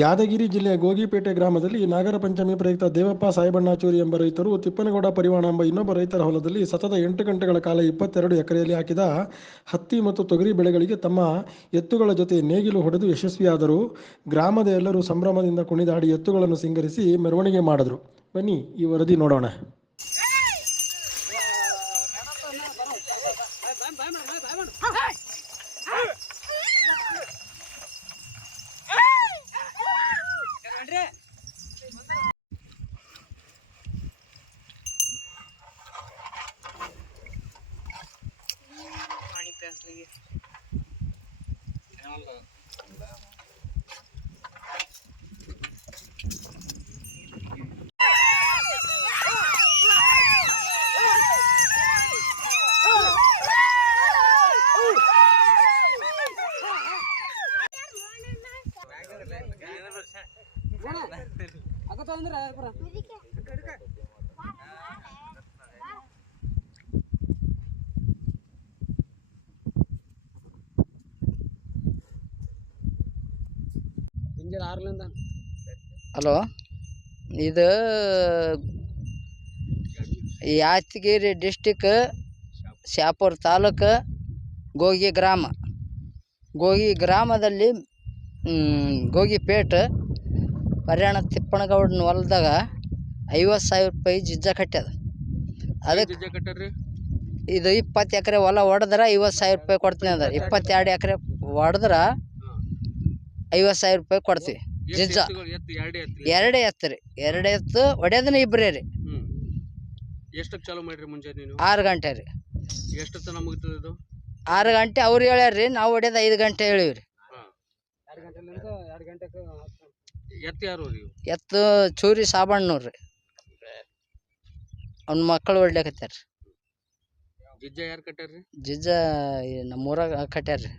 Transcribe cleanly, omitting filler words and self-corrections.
ಯಾದಗಿರಿ ಜಿಲ್ಲೆಯ ಗೋಗಿಪೇಟೆ ಗ್ರಾಮದಲ್ಲಿ ನಾಗರ ಪಂಚಮಿ ಪ್ರಯುಕ್ತ ದೇವಪ್ಪ ಸಾಯಿಬಣ್ಣಾಚೂರಿ ಎಂಬ ರೈತರು ತಿಪ್ಪನಗೌಡ ಪರಿವಾಣ ಎಂಬ ಇನ್ನೊಬ್ಬ ರೈತರ ಹೊಲದಲ್ಲಿ ಸತತ 8 ಗಂಟೆಗಳ ಕಾಲ 22 ಎಕರೆಯಲ್ಲಿ ಹಾಕಿದ ಹತ್ತಿ ಮತ್ತು ತೊಗರಿ ಬೆಳೆಗಳಿಗೆ ತಮ್ಮ ಎತ್ತುಗಳ ಜೊತೆ ನೇಗಿಲು ಹೊಡೆದು ಯಶಸ್ವಿಯಾದರು. ಗ್ರಾಮದ ಎಲ್ಲರೂ ಸಂಭ್ರಮದಿಂದ ಕುಣಿದಾಡಿ ಎತ್ತುಗಳನ್ನು ಸಿಂಗರಿಸಿ ಮೆರವಣಿಗೆ ಮಾಡಿದರು. ಬನ್ನಿ ಈ ವರದಿ ನೋಡೋಣ. ಹಲೋ, ಇದು ಯಾದಗಿರಿ ಡಿಸ್ಟಿಕ್ ಶಾಪುರ ತಾಲೂಕು ಗೋಗಿ ಗ್ರಾಮದಲ್ಲಿ ಗೋಗಿಪೇಟೆ ಪರಿಯಾಣ ತಿಪ್ಪನಗೌಡನ ಹೊಲದಾಗ 50,000 ರೂಪಾಯಿ ಜಿಜ್ಜ ಕಟ್ಟ್ಯದ. ಅದಕ್ಕೆ ಇದು 20 ಎಕರೆ ಹೊಲ ಹೊಡೆದ್ರೆ 50,000 ರೂಪಾಯಿ ಕೊಡ್ತೀನಿ ಅಂದ್ರೆ 22 ಎಕರೆ ಹೊಡೆದ್ರೆ 50,000 ರೂಪಾಯಿ ಕೊಡ್ತೀವಿ. ಜಿಜ್ಜ ಎರಡು ಎತ್ತು ಹೊಡೆಯೋದನ್ನ ಇಬ್ಬರೇ ರೀ. ಎಷ್ಟಕ್ಕೆ ಚಾಲು ಮಾಡಿರಿ? ಮುಂಜಾನೆ 6 ಗಂಟೆ ರೀ. ಎಷ್ಟು ತನ ಮುಗಿತದ ಇದು? 6 ಗಂಟೆ ಅವ್ರು ಹೇಳ್ಯಾರ್ರಿ, ನಾವು ಹೊಡೆಯೋದು 5 ಗಂಟೆ ಹೇಳಿವ್ರಿ. ಎತ್ತು ಯಾರು ರೀ? ಎತ್ತು ಚೂರಿ ಸಾಬಣ್ಣವ್ರಿ, ಅವ್ನ ಮಕ್ಕಳು ಹೊಡ್ಲಿಕತ್ತಾರ. ಜಿಜ್ಜ ಯಾರು ಕಟ್ಟಾರ್ರಿ? ಜಿಜ್ಜ ನಮ್ಮೂರಾಗ ಕಟ್ಯಾರ್ರಿ.